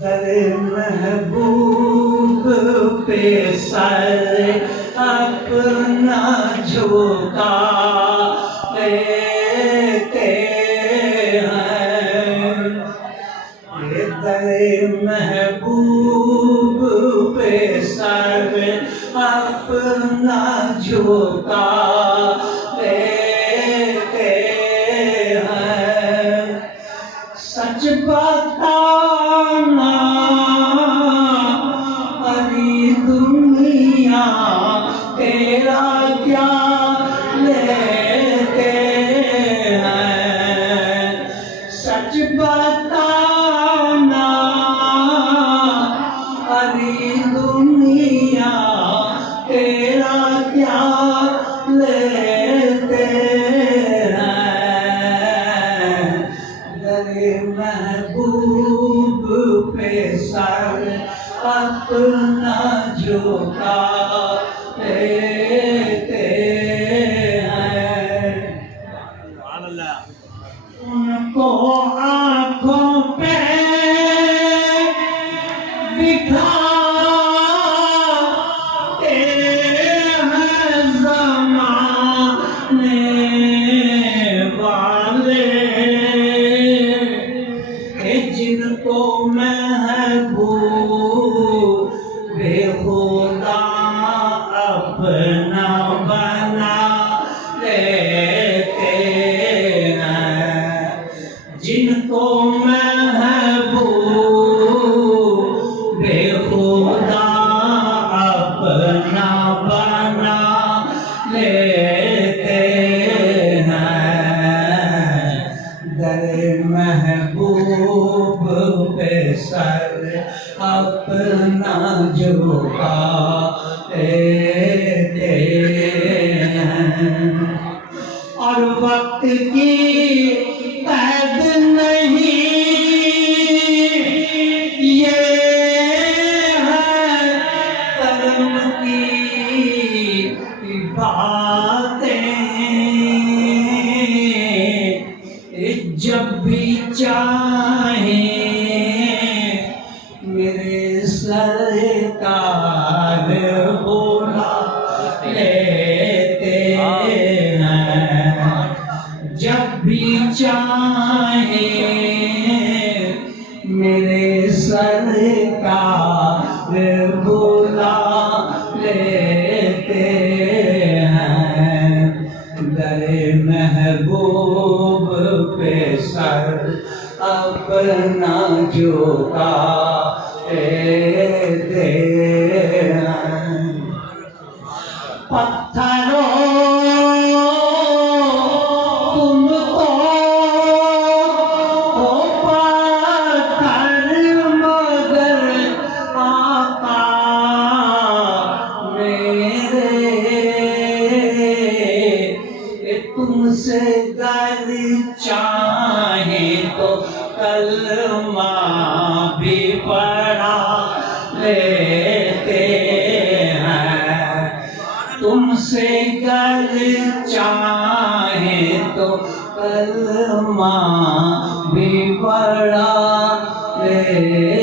در محبوب پہ سر اپنا جھکا لیتے ہیں، در محبوب پہ سر اپنا جھکا لیتے ہیں، سچ بتانا اری دنیا تیرا کیا لیتے ہیں، سچ بتانا اری دنیا تیرا کیا لیتے ہیں، در محبوب پہ سر اپنا جھکا لیتے ہیں، ان کو آنکھوں پہ بٹھاتے ہیں زمانے والے، جن کو محبوب بے خدا اپنا بنا لیتے ہیں، جن کو محبوب بے خدا اپنا بنا لیتے ہیں، در محبوب پہ سر اپنا جھکا لیتے ہیں، اور وقت کی قید نہیں یہ ہے کرم کی باتیں، جب بھی چاہیں میرے سرکار بولا لیتے ہیں، جب بھی چاہیں میرے سرکار بولا لیتے ہیں، در محبوب پہ سر اپنا جھکا لیتے ہیں، پتھروں تم کو ہو پتھر مگر آقا میرے، تم سے گر چاہیں تو کلمہ بھی پڑھا لیتے ہیں، تم سے گر چاہیں تو کلمہ بھی پڑھا لیتے